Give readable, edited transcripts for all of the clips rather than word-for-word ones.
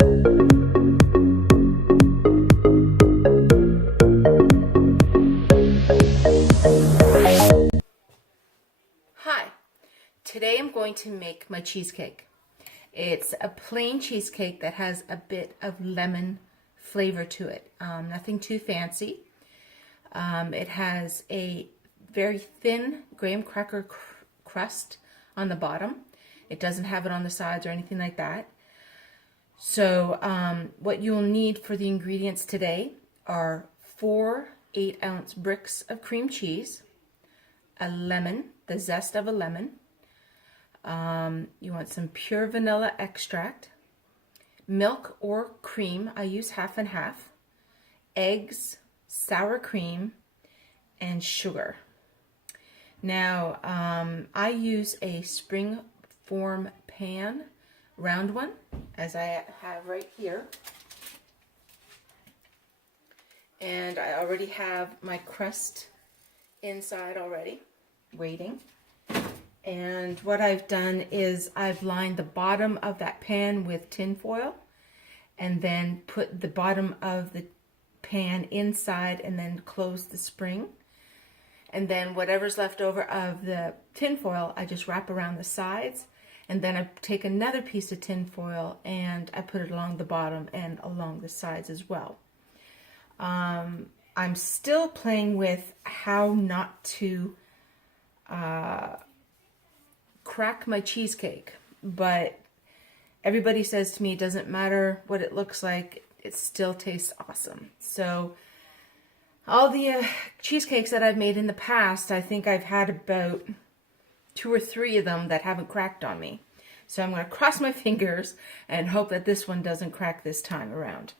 Hi, today I'm going to make my cheesecake. It's a plain cheesecake that has a bit of lemon flavor to it. Nothing too fancy. It has a very thin graham cracker crust on the bottom. It doesn't have it on the sides or anything like that. So what you'll need for the ingredients today are 4 8-ounce bricks of cream cheese, a lemon, the zest of a lemon. You want some pure vanilla extract, milk or cream, I use half and half, eggs, sour cream, and sugar. Now, I use a spring form pan, round one, as I have right here. And I already have my crust inside already, waiting. And what I've done is I've lined the bottom of that pan with tin foil and then put the bottom of the pan inside and then close the spring. And then whatever's left over of the tin foil, I just wrap around the sides. And then I take another piece of tin foil and I put it along the bottom and along the sides as well. I'm still playing with how not to crack my cheesecake, but everybody says to me it doesn't matter what it looks like, it still tastes awesome. So all the cheesecakes that I've made in the past, I think I've had about 2 or 3 of them that haven't cracked on me. So I'm going to cross my fingers and hope that this one doesn't crack this time around.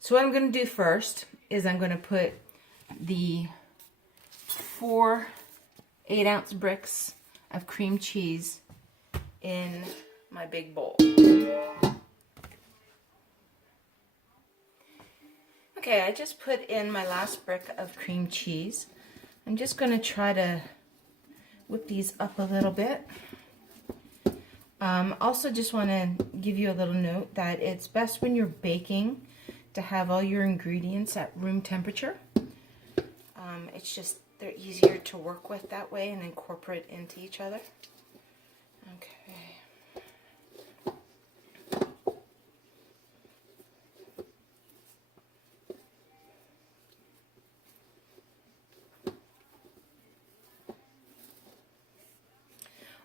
So what I'm going to do first is I'm going to put the 4 8-ounce bricks of cream cheese in my big bowl. Okay, I just put in my last brick of cream cheese. I'm just going to try to whip these up a little bit. Also just want to give you a little note that it's best when you're baking to have all your ingredients at room temperature. It's just, they're easier to work with that way and incorporate into each other. Okay.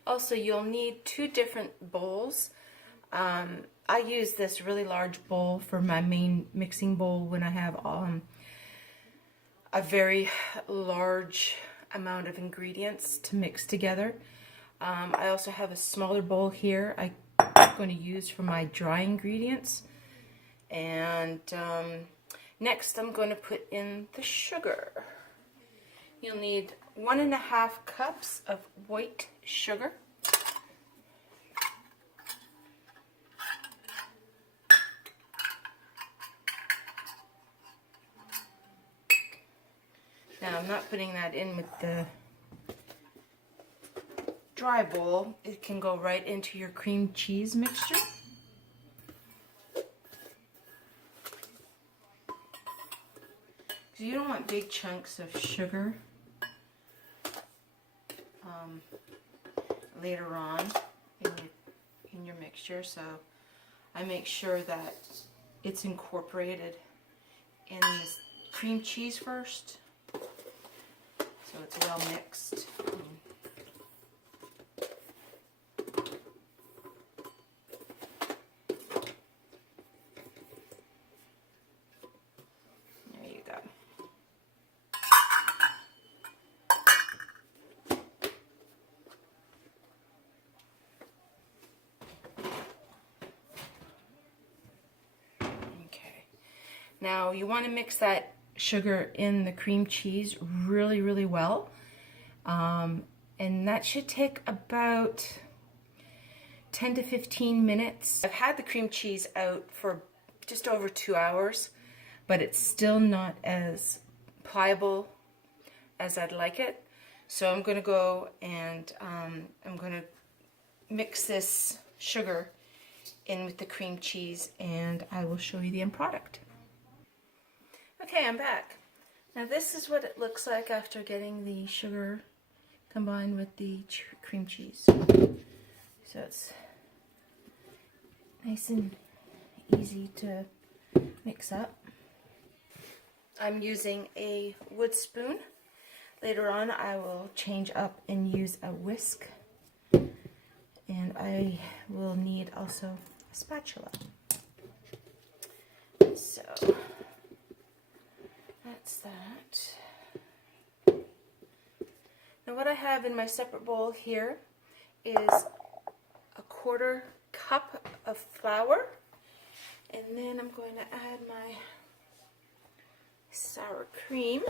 Also, you'll need 2 different bowls. I use this really large bowl for my main mixing bowl when I have a very large amount of ingredients to mix together. I also have a smaller bowl here I'm going to use for my dry ingredients. And next I'm going to put in the sugar. You'll need 1.5 cups of white sugar. Now I'm not putting that in with the dry bowl. It can go right into your cream cheese mixture. So you don't want big chunks of sugar later on in your mixture, so I make sure that it's incorporated in this cream cheese first, so it's well mixed. There you go. Now you want to mix that sugar in the cream cheese really, really well. And that should take about 10 to 15 minutes. I've had the cream cheese out for just over 2 hours, but it's still not as pliable as I'd like it. So I'm going to go and I'm going to mix this sugar in with the cream cheese, and I will show you the end product. Okay, I'm back. Now this is what it looks like after getting the sugar combined with the cream cheese. So it's nice and easy to mix up. I'm using a wood spoon. Later on I will change up and use a whisk. And I will need also a spatula. So that's that. Now what I have in my separate bowl here is a 1/4 cup of flour. And then I'm going to add my sour cream.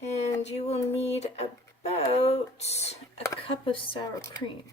And you will need about a cup of sour cream.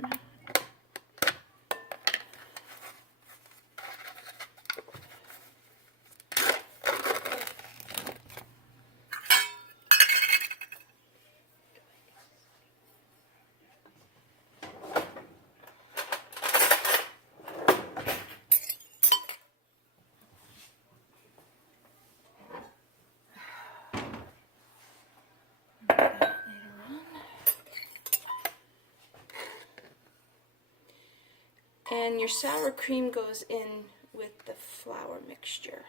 And your sour cream goes in with the flour mixture.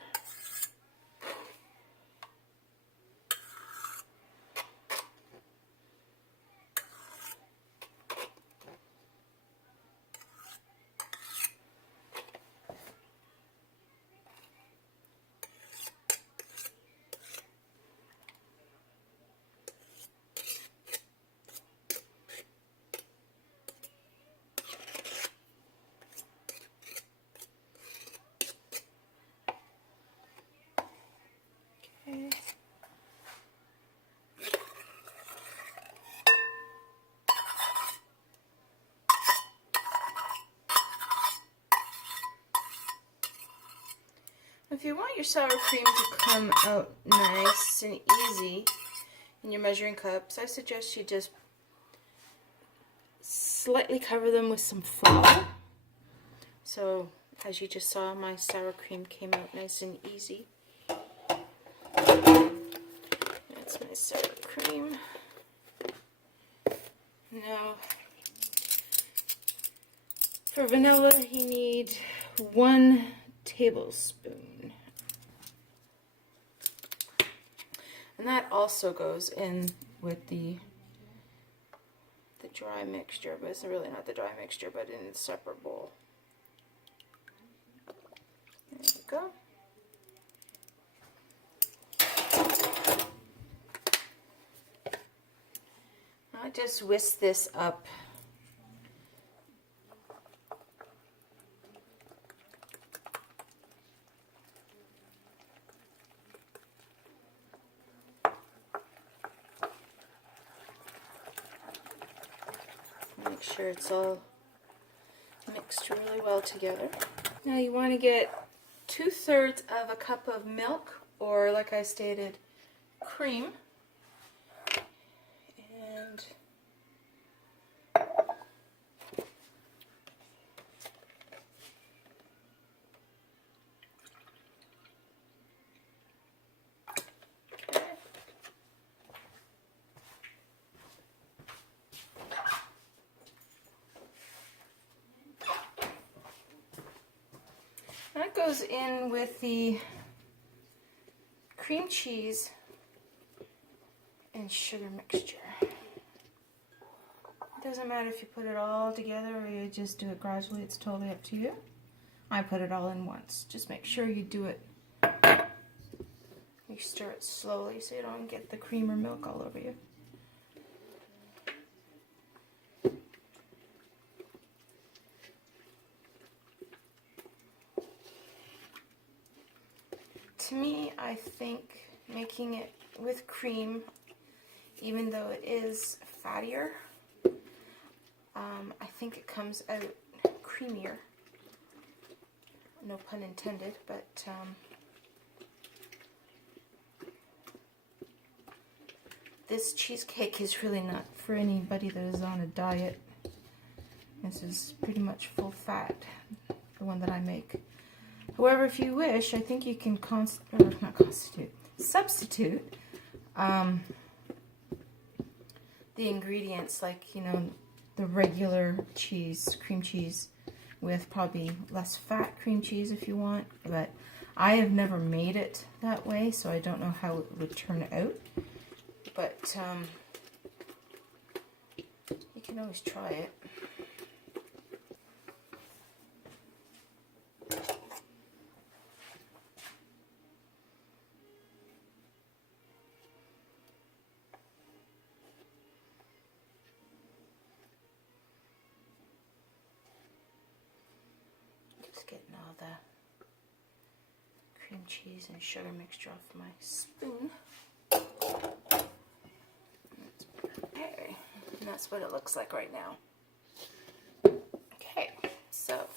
Okay. If you want your sour cream to come out nice and easy in your measuring cups, I suggest you just slightly cover them with some flour. So, as you just saw, my sour cream came out nice and easy. That's my sour cream. Now, for vanilla, you need 1 tablespoon. And that also goes in with the dry mixture, but it's really not the dry mixture, but in a separate bowl. There you go. I just whisk this up. Make sure it's all mixed really well together. Now you want to get 2/3 of a cup of milk, or like I stated, cream. And that goes in with the cream cheese and sugar mixture. It doesn't matter if you put it all together or you just do it gradually, it's totally up to you. I put it all in once. Just make sure you do it, you stir it slowly so you don't get the cream or milk all over you. To me, I think making it with cream, even though it is fattier, I think it comes out creamier. No pun intended, but this cheesecake is really not for anybody that is on a diet. This is pretty much full fat, the one that I make. However, if you wish, I think you can substitute the ingredients, like, you know, the regular cheese, cream cheese, with probably less fat cream cheese if you want. But I have never made it that way, so I don't know how it would turn out. But you can always try it. Just getting all the cream cheese and sugar mixture off my spoon. Okay, and that's what it looks like right now. Okay, so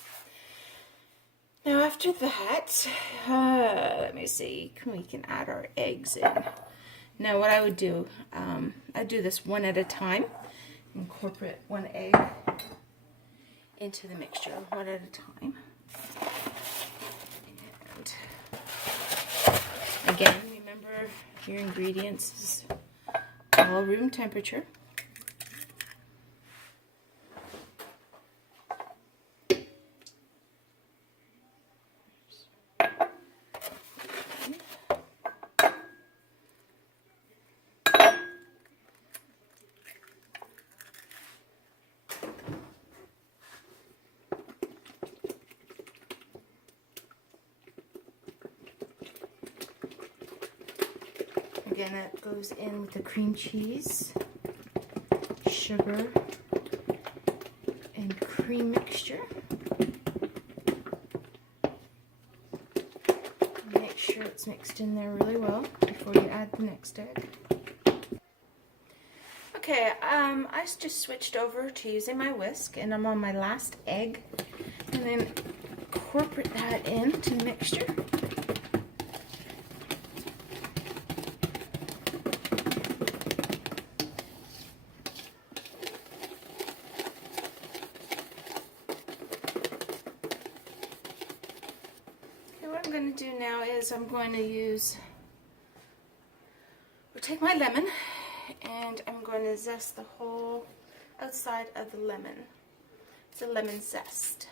now after that, let me see, we can add our eggs in. Now what I would do, I do this one at a time. Incorporate one egg into the mixture, one at a time. And again, remember your ingredients is all room temperature. Again, that goes in with the cream cheese, sugar, and cream mixture. Make sure it's mixed in there really well before you add the next egg. Okay, I just switched over to using my whisk, and I'm on my last egg, and then incorporate that into the mixture. What I'm going to do now is I'm going to take my lemon, and I'm going to zest the whole outside of the lemon. It's a lemon zest.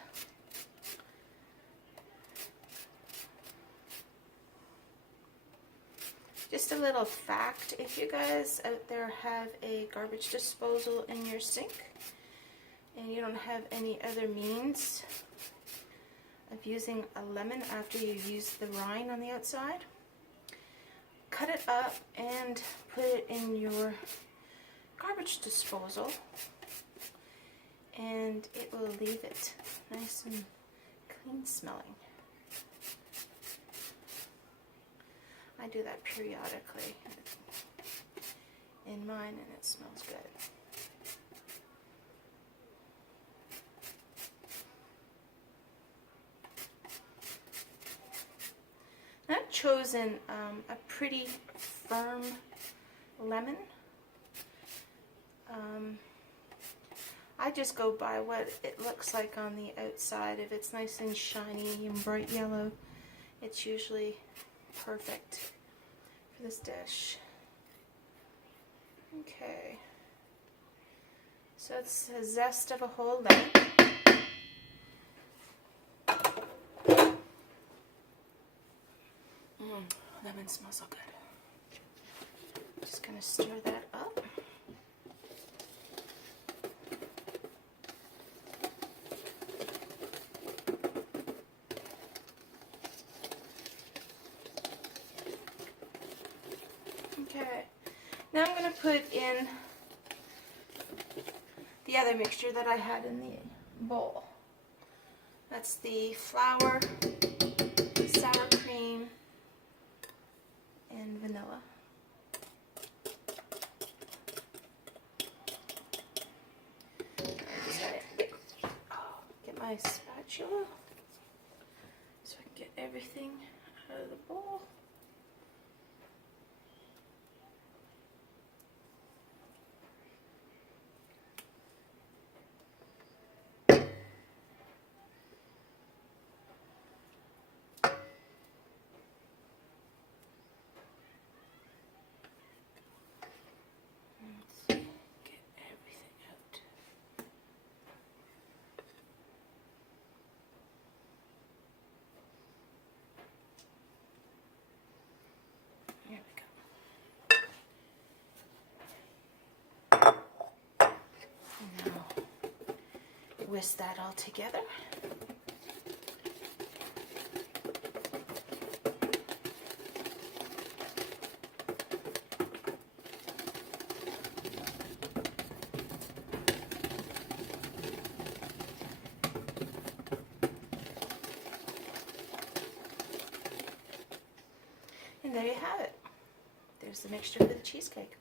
Just a little fact, if you guys out there have a garbage disposal in your sink and you don't have any other means of using a lemon after you use the rind on the outside, cut it up and put it in your garbage disposal, and it will leave it nice and clean smelling. I do that periodically in mine, and it smells good. I've chosen a pretty firm lemon. I just go by what it looks like on the outside. If it's nice and shiny and bright yellow, it's usually perfect for this dish. Okay, so it's a zest of a whole lemon. Lemon smells so good. Just gonna stir that up. Okay, now I'm going to put in the other mixture that I had in the bowl. That's the flour, sour cream, and vanilla. I just gotta get my spatula so I can get everything out of the bowl. whisk that all together. And there you have it. There's the mixture for the cheesecake.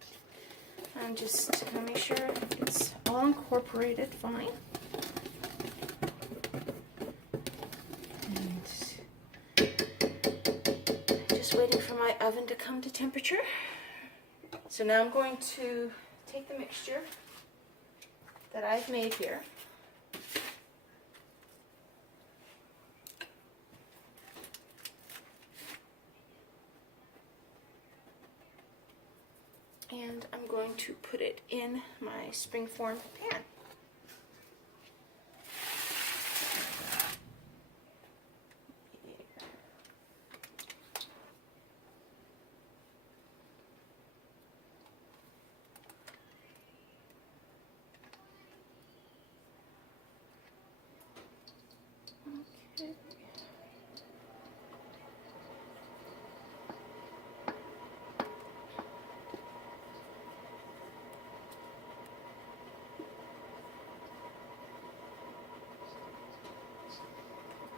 I'm just going to make sure it's all incorporated fine. And just waiting for my oven to come to temperature. So now I'm going to take the mixture that I've made here. And I'm going to put it in my springform pan. Okay.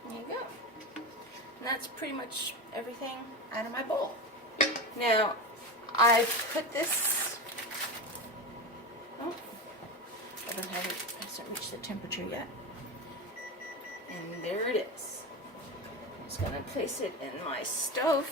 There you go. And that's pretty much everything out of my bowl. Now, I've put this, hasn't reached the temperature yet. And there it is. I'm just going to place it in my stove.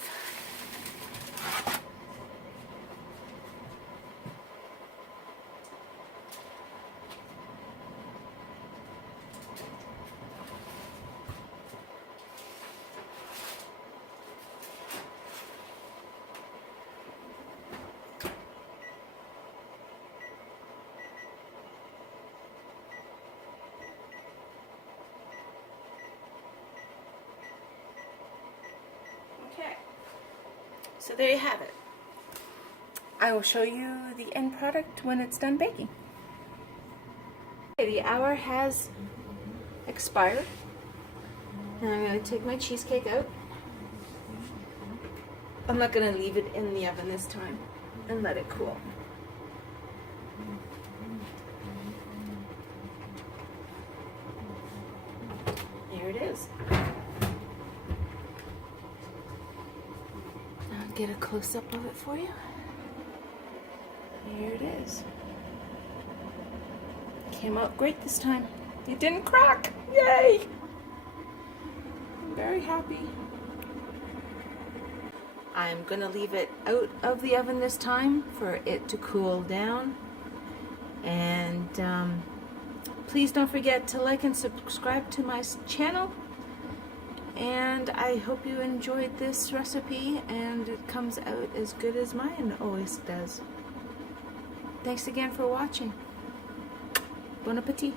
Okay, so there you have it. I will show you the end product when it's done baking. Okay, the hour has expired, and I'm going to take my cheesecake out. I'm not going to leave it in the oven this time and let it cool. There it is. Get a close-up of it for you. Here it is. Came out great this time. It didn't crack. Yay! I'm very happy. I'm going to leave it out of the oven this time for it to cool down. And please don't forget to like and subscribe to my channel. And I hope you enjoyed this recipe and it comes out as good as mine always does. Thanks again for watching. Bon appetit.